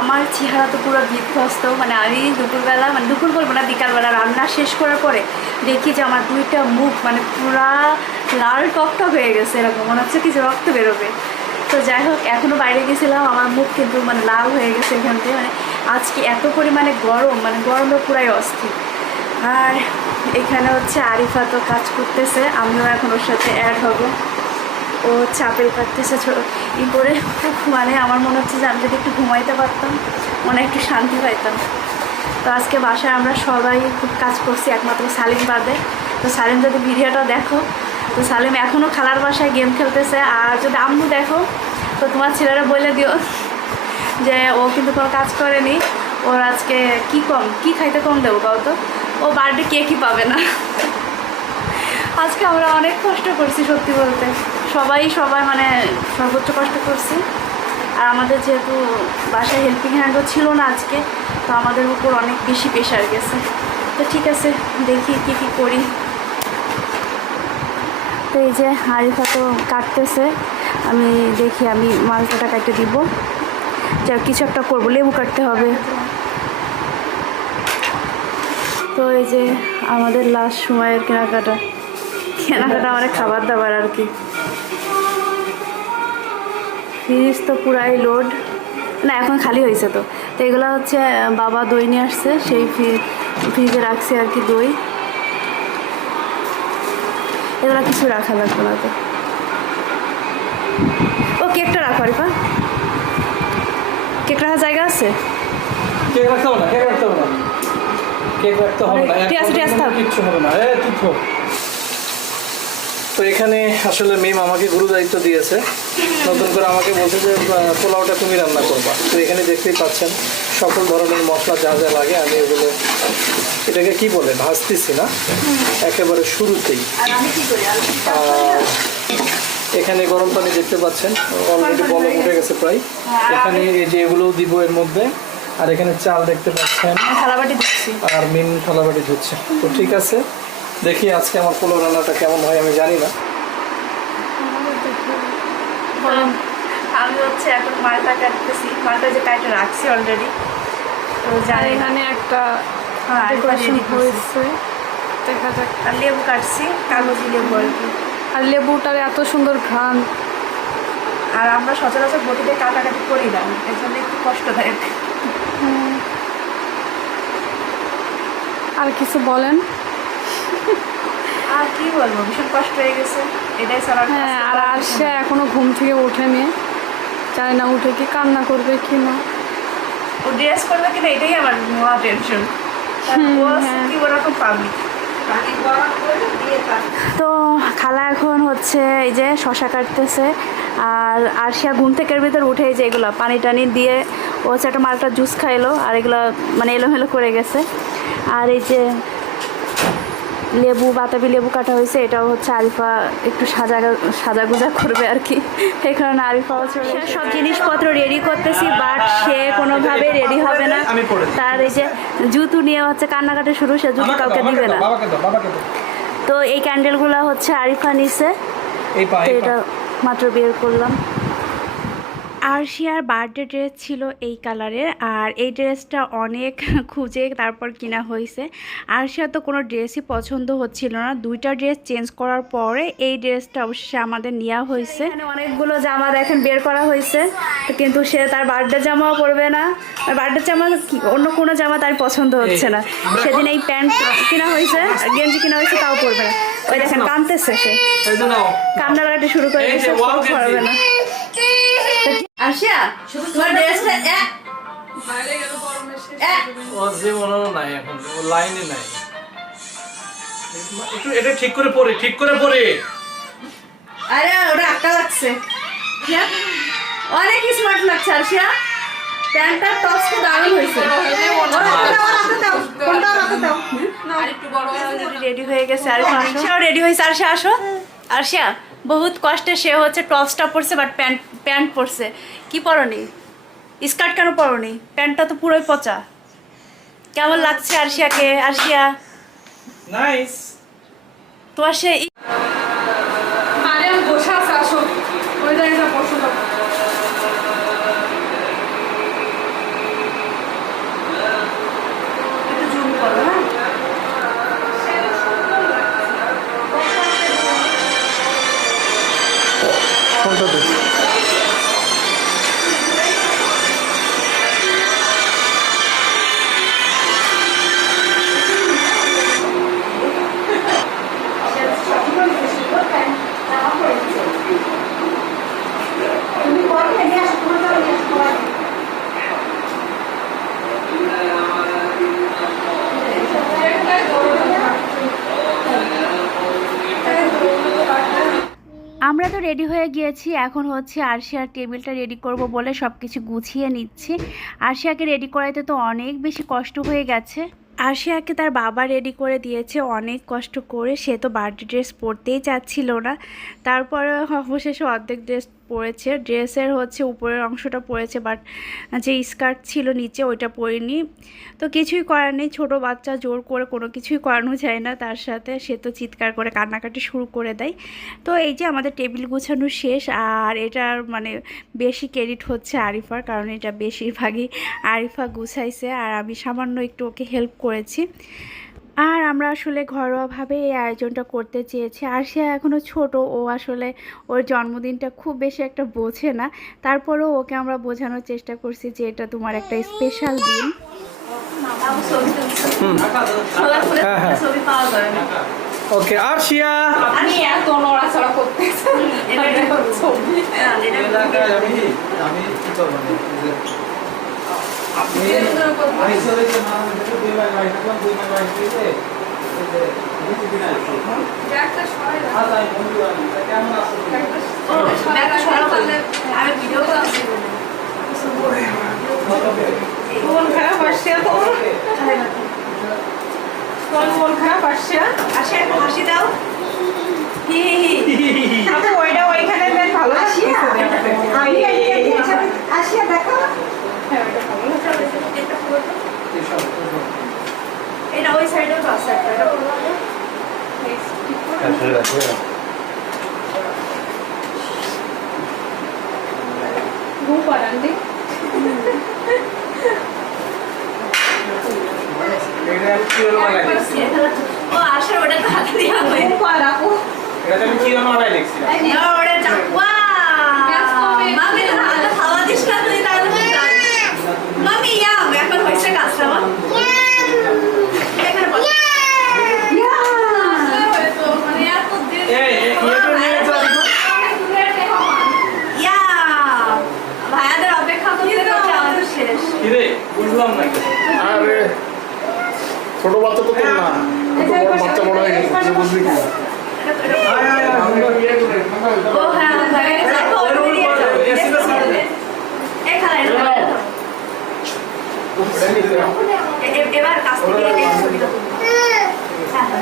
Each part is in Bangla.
আমার চেহারা তো পুরো বিধ্বস্ত মানে আমি দুপুরবেলা মানে দুপুর বলব না, বিকালবেলা রান্না শেষ করার পরে দেখি যে আমার দুইটা মুখ মানে পুরা লাল টকটক হয়ে গেছে এরকম, মনে হচ্ছে কিছু রক্ত বেরোবে। তো যাই হোক এখনও বাইরে গেছিলাম, আমার মুখ কিন্তু মানে লাল হয়ে গেছে এখান থেকে মানে আজকে এত পরিমাণে গরম মানে গরমে পুরাই অস্থির। আর এখানে হচ্ছে আরিফা তো কাজ করতেছে, আমিও এখন ওর সাথে অ্যাড হব। ও চাপেল কাটতেছে ই করে। খুব মানে আমার মনে হচ্ছে যে আমি যদি একটু ঘুমাইতে পারতাম, মনে একটু শান্তি পাইতাম। তো আজকে বাসায় আমরা সবাই খুব কাজ করছি, একমাত্র সালিম বাদে। তো সালিম, যদি ভিডিওটা দেখো, তো সালিম এখনও খালার বাসায় গেম খেলতেছে। আর যদি আম্মু দেখো, তো তোমার ছেলেরা বলে দিও যে ও কিন্তু কোনো কাজ করেনি। ওর আজকে কি কম, কি খাইতে কম দেবো কাউ তো? ও বার্থডে কেকই পাবে না। আজকে আমরা অনেক কষ্ট করছি সত্যি বলতে। সবাই সবাই মানে সর্বোচ্চ কষ্ট করছি। আর আমাদের যেহেতু বাসায় হেল্পিং হ্যান্ডও ছিল না আজকে, তো আমাদের উপর অনেক বেশি প্রেশার গেছে। তো ঠিক আছে, দেখি কী কী করি। তো এই যে আরিফা তো কাটতেছে, আমি দেখি আমি মালটাটা কাটতে দিব। যা কিছু একটা করব, লেবু কাটতে হবে। তো এই যে আমাদের লাস্ট সময়ের কেনাকাটা। কেনাকাটা মানে খাবার দাবার আর কি। ফ্রিজ তো পুরাই লোড না এখন খালি হয়েছে তো। তো এগুলো হচ্ছে বাবা দই নিয়ে আসছে সেই ফ্রি- ফ্রিজে রাখছে আর কি দই। এগুলো কিছু রাখা লাগবে না তো। ও কেকটা রাখো আরিফা। কেক রাখার জায়গা আছে? কেক রাখতে হবে না কেক রাখতে হবে না। কেক রাখতে হবে না ঠিক আছে, ঠিক আছে, থাক। কিচ্ছু হবে না। এ তুই থাক। তো এখানে আসলে মেম আমাকে গুরু দায়িত্ব দিয়েছে। নতুন করে আমাকে বলছে যে পোলাওটা তুমি রান্না করবা। তো এখানে দেখতেই পাচ্ছেন সকল ধরনের মশলা যা যা লাগে আমি এগুলো এটাকে কি বলে ভাজতেছি না? একেবারে শুরুতেই। এখানে গরম পানি দেখতে পাচ্ছেন অলরেডি বলক উঠে গেছে প্রায়। এখানে এই যে এগুলোও দিব এর মধ্যে আর এখানে চাল দেখতে পাচ্ছেন। আর মিন থালাবাটি ধুচ্ছে। তো ঠিক আছে দেখি আজকে আমার পোলো রান্নাটা কেমন হয় আমি জানি না। আমি হচ্ছে এখন মালটা কাটতেছি। মালটা যে কাটে রাখছি অলরেডি তো আর জানি এখানে একটা হ্যাঁ। হয়েছে। দেখা যাক। আর লেবু কাটছি কাগজি লেবু আর কি। আর লেবুটার এত সুন্দর ঘ্রাণ। আর আমরা সচরাচর বটিতে কাটাকাটি করি না এর জন্য একটু কষ্টদায়ক। আর কিছু বলেন? আর কি বলব ভীষণ কষ্ট হয়ে গেছে। এটাই আর হ্যাঁ আর আসে এখনও ঘুম থেকে ওঠেনি জানি না উঠে কি কান্না করবে কি না। ও ড্রেস করবে কিনা এটাই আমার মহা টেনশন হ্যাঁ। কি ওরকম পাবলিক তো খালা এখন হচ্ছে এই যে শশা কাটতেছে। আর আরশিয়া ঘুম থেকে ভিতর উঠে যে এগুলো পানি টানি দিয়ে ও হচ্ছে একটা মালটা জুস খাইলো আর এগুলো মানে এলোমেলো করে গেছে। আর এই যে লেবু বাতাবি লেবু কাটা হয়েছে এটাও হচ্ছে আরিফা একটু সাজা সাজাগুজা করবে আর কি। এই কারণে আরিফাও চলে সব জিনিসপত্র রেডি করতেছি বাট সে কোনোভাবে রেডি হবে না। তার এই যে জুতো নিয়ে হচ্ছে কান্নাকাটি শুরু সে জুতো কাউকে দিবে না। বাবাকে দাও বাবাকে দাও। তো এই ক্যান্ডেলগুলো হচ্ছে আরিফা নিছে। তো এটা মাত্র বের করলাম। আরশিয়ার বার্থডে ড্রেস ছিল এই কালারের আর এই ড্রেসটা অনেক খুঁজে তারপর কিনা হয়েছে। আরশিয়ার তো কোনো ড্রেসই পছন্দ হচ্ছিল না। দুইটা ড্রেস চেঞ্জ করার পরে এই ড্রেসটা অবশ্যই আমাদের নেওয়া হয়েছে। অনেকগুলো জামা দেখেন বের করা হয়েছে। কিন্তু সে তার বার্থডে জামাও পরবে না। আর বার্থডে জামা কি অন্য কোনো জামা তার পছন্দ হচ্ছে না। সেদিন এই প্যান্ট কিনা হয়েছে গেঞ্জি কিনা হয়েছে তাও পরবে না। ওই দেখেন কানতেছে সে। কান্না লাগাতে শুরু করে দিয়েছে পারবে না। আসিয়া তোমার ড্রেসটা এক। এক। ও যে নাই এখন ও লাইনে নাই। একটু এটা ঠিক করে পড়ে ঠিক করে পড়ে। আরে ওটা লাগছে। আরশিয়া, অনেক স্মার্ট লাগছে আরশিয়া প্যান্টটার টপস তো দারুণ হয়েছে। রেডি হয়ে গেছে আর রেডি হয়েছে আরশিয়া আসো। আরশিয়া বহুত কষ্টে সে হচ্ছে টপসটা পরছে বাট প্যান্ট প্যান্ট পরছে কি পরনি? স্কার্ট কেন পরনি? প্যান্টটা তো পুরোই পচা। কেমন লাগছে আরশিয়াকে? আরশিয়া? নাইস তোমার সে রেডি হয়ে গিয়েছি, এখন হচ্ছে আরশিয়ার টেবিলটা রেডি করব বলে সব কিছু গুছিয়ে নিচ্ছি। আরশিয়াকে রেডি করাইতে তো অনেক বেশি কষ্ট হয়ে গেছে। আরশিয়াকে তার বাবা রেডি করে দিয়েছে অনেক কষ্ট করে, সে তো বার্থডে ড্রেস পরতেই চাচ্ছিল না। তারপরে অবশেষে অর্ধেক ড্রেস পরেছে ড্রেসের হচ্ছে উপরের অংশটা পরেছে বাট যে স্কার্ট ছিল নিচে ওইটা পরিনি। তো কিছুই করার নেই, ছোটো বাচ্চা জোর করে কোনো কিছুই করানো যায় না তার সাথে, সে তো চিৎকার করে কান্নাকাটি শুরু করে দেয়। তো এই যে আমাদের টেবিল গুছানো শেষ, আর এটার মানে বেশি ক্রেডিট হচ্ছে আরিফার, কারণ এটা বেশিরভাগই আরিফা গুছাইছে, আর আমি সামান্য একটু ওকে হেল্প করেছি। আর আমরা আসলে ঘরোয়াভাবে এই আয়োজনটা করতে চেয়েছি। আর সে এখনও ছোট ও আসলে ওর জন্মদিনটা খুব বেশি একটা বোঝে না। তারপরেও ওকে আমরা বোঝানোর চেষ্টা করছি যে এটা তোমার একটা স্পেশাল দিন। হ্যাঁ হ্যাঁ। ওকে আর শিয়া? আমি এত নড়াচড়া করতেছি। আমি কি করব? মন খারাপ আসছে তোমার তোমার মন খারাপ আসছে আসে আপু ওইটা ওইখানে ভালো লাগছে আসিয়া দেখো এটা ওই সাইডেও তো আছে একটা, এটা করব না? ঘুম পাড়ান দি এটা কি হলো ও আসে ওটা তো হাতে ও এটা আমি কি হলো লিখছিলাম না, ওটা যা- Wow! মামি, তো হাতে খাওয়া দিস না তুই, তাহলে তুই জানিস। মামি, ইয়াম, এখন হয়েছে কাজটা, মা। এখানে বস। মানে এত দিন এই এই এটা নিয়ে যাও ইয়াম! ভাইয়াদের অপেক্ষা করতে করতে আমাদের শেষ। কি রে বুঝলাম না আরে ছোট বাচ্চা তো তোর না তো বড় বাচ্চা বড় হয়ে গেছে তুই বুঝবি কি আয় আয় আমরা ইয়ে করে ও হ্যাঁ, হয়ে গেছে। দেখো, ওটা বেরিয়ে যাও। এসি তো সামনে। এই খালা, এটা খালা, এটা খালা। এ- এ- কাছ থেকে এই ছবিটা তুলবো। হ্যাঁ,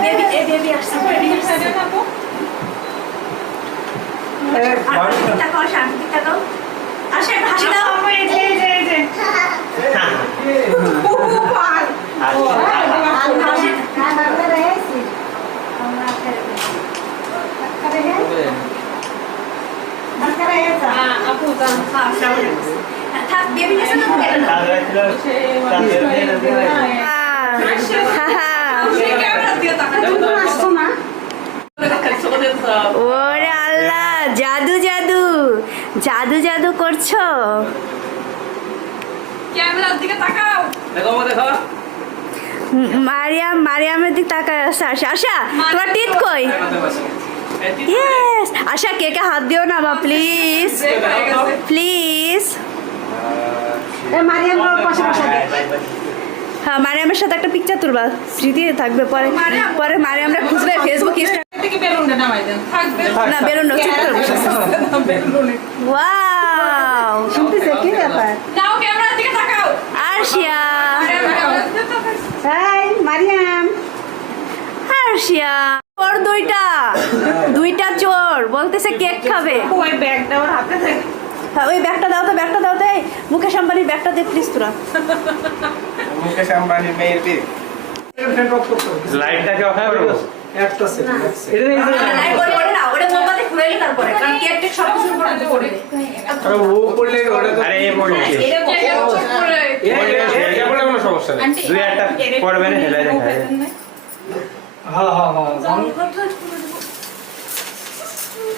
বেবি, এই বেবি আসছে, বেবি আসছে। থাকো তাকাও, শান্তির দিকে তাকাও। আসে, হাসি দাও। এই যে এই যে এই যে। আপু দাম হ্যাঁ, শ্রাবণ আসছে। হ্যাঁ, থাক, বেবি গেছে তো কেটে ওরে আল্লাহ জাদু জাদু। জাদু জাদু করছ? ক্যামেরার দিকে তাকাও দেখো দেখো মারিয়াম মারিয়ামের দিক তাকায় আছে। আশা আশা তোমার টিত কই? ইয়েস আশা কেকে হাত দিও না মা প্লিজ প্লিজ হ্যাঁ মারিয়ামের সাথে একটা পিকচার তুলবা। স্মৃতি থাকবে পরে। পরে মারিয়ামরা খুঁজবে ফেসবুক না বেরোনো চুপ ওয়াও শুনতেছে কি ব্যাপার? আরশিয়া। হাই মারিয়াম। আরশিয়া চোর দুইটা। দুইটা চোর। বলতেছে কেক খাবে। ওই ব্যাগটা ওর হাতে থাকে। ওই ব্যাগটা দাও তো ব্যাগটা দাও তো মুকেশ আম্বানির ব্যাগটা দে প্লিজ তোরা। মুকেশ আম্বানির মেয়ের বিয়ে। লাইটটাকে অফ করব? একটা সেকেন্ড এটা এই নাই, ওটা- ওটা না, ওটা মোমবাতি খুলে তারপরে কারণ কেক টেক সব কিছুর উপর হাতে আরে ও করলে ওটা আরে এই এটা চুপ এটা পড়লে কোনো সমস্যা নেই। দুই একটা পড়বে না হেলে দেখা হ্যাঁ হ্যাঁ হ্যাঁ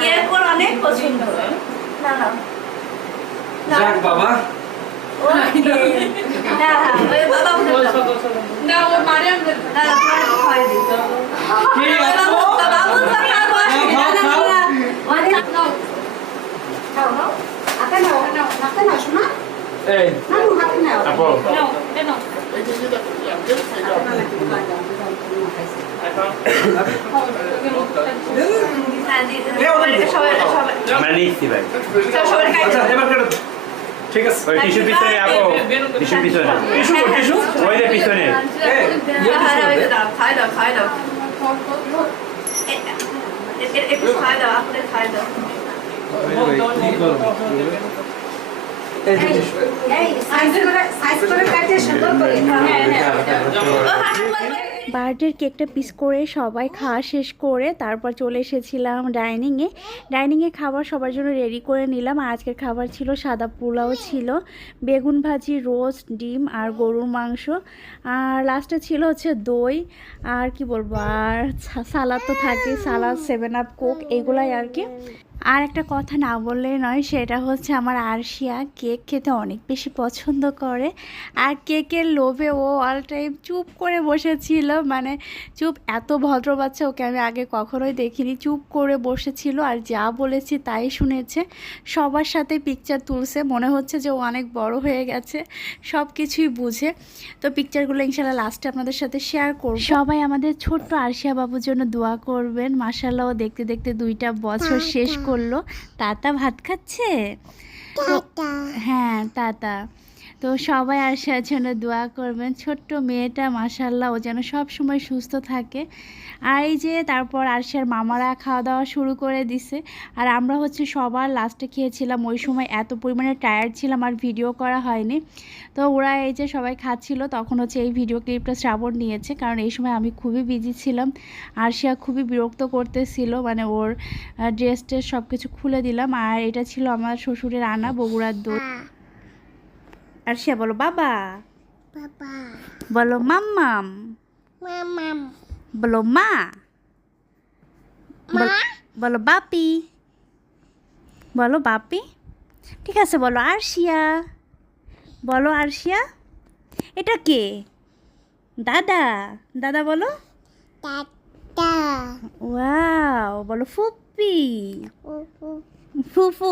Cake ওর অনেক পছন্দ না না। যাক বাবা। ওকে। হ্যাঁ হ্যাঁ ওই বাবা বলে দাও। ঠিক আছে ওই টিস্যু পিছনে আপু টিস্যু পিছনে টিস্যু টিস্যু ওই যে পিছনে খাই দাও খাই দাও একটু খাই দাও আপনি খাই দাও। বার্থডের কেকটা পিস করে সবাই খাওয়া শেষ করে তারপর চলে এসেছিলাম ডাইনিংয়ে। ডাইনিংয়ে খাবার সবার জন্য রেডি করে নিলাম। আর আজকের খাবার ছিল সাদা পোলাও ছিল বেগুন ভাজি রোস্ট ডিম আর গরুর মাংস। আর লাস্টে ছিল হচ্ছে দই আর কি বলব আর সালাদ তো থাকে সালাদ সেভেন আপ কোক এগুলাই আর কি। আর একটা কথা না বললে নয় সেটা হচ্ছে আমার আরশিয়া কেক খেতে অনেক বেশি পছন্দ করে। আর কেকের লোভে ও অল টাইম চুপ করে বসেছিল। মানে চুপ এত ভদ্র বাচ্চা ওকে আমি আগে কখনোই দেখিনি। চুপ করে বসেছিল আর যা বলেছি তাই শুনেছে। সবার সাথে পিকচার তুলছে মনে হচ্ছে যে ও অনেক বড় হয়ে গেছে সব কিছুই বুঝে। তো পিকচারগুলো ইনশাল্লাহ লাস্টে আপনাদের সাথে শেয়ার করব। সবাই আমাদের ছোট্ট আরশিয়া বাবুর জন্য দোয়া করবেন। মাসাল্লাহ দেখতে দেখতে দুইটা বছর শেষ করল তাতা ভাত খাচ্ছে? হ্যাঁ তাতা। তো সবাই আরশিয়ার জন্য দোয়া করবেন। ছোট্ট মেয়েটা মাসাল্লাহ ও যেন সব সময় সুস্থ থাকে। আর এই যে তারপর আরশিয়ার মামারা খাওয়া দাওয়া শুরু করে দিছে। আর আমরা হচ্ছে সবার লাস্টে খেয়েছিলাম। ওই সময় এত পরিমাণে টায়ার্ড ছিলাম, আর ভিডিও করা হয়নি। তো ওরা এই যে সবাই খাচ্ছিল, তখন হচ্ছে এই ভিডিও ক্লিপটা শ্রাবণ নিয়েছে। কারণ এই সময় আমি খুবই বিজি ছিলাম। আরশিয়া খুবই বিরক্ত করতেছিল মানে ওর ড্রেস ট্রেস সব কিছু খুলে দিলাম। আর এটা ছিল আমার শ্বশুরের আনা, বগুড়ার দই। আরশিয়া বলো বাবা Papa, বলো মাম্মাম Mama, বলো মা বল- বলো বাপি বলো বাপি ঠিক আছে বলো আরশিয়া বলো আরশিয়া এটা কে দাদা দাদা বলো Tata, ওয়াও বলো ফুপ্পি Uhu, ফুফু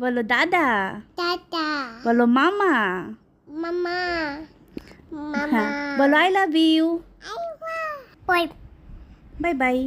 বলো দাদা দাদা বলো মামা মামা মামা বলো I love you bye bye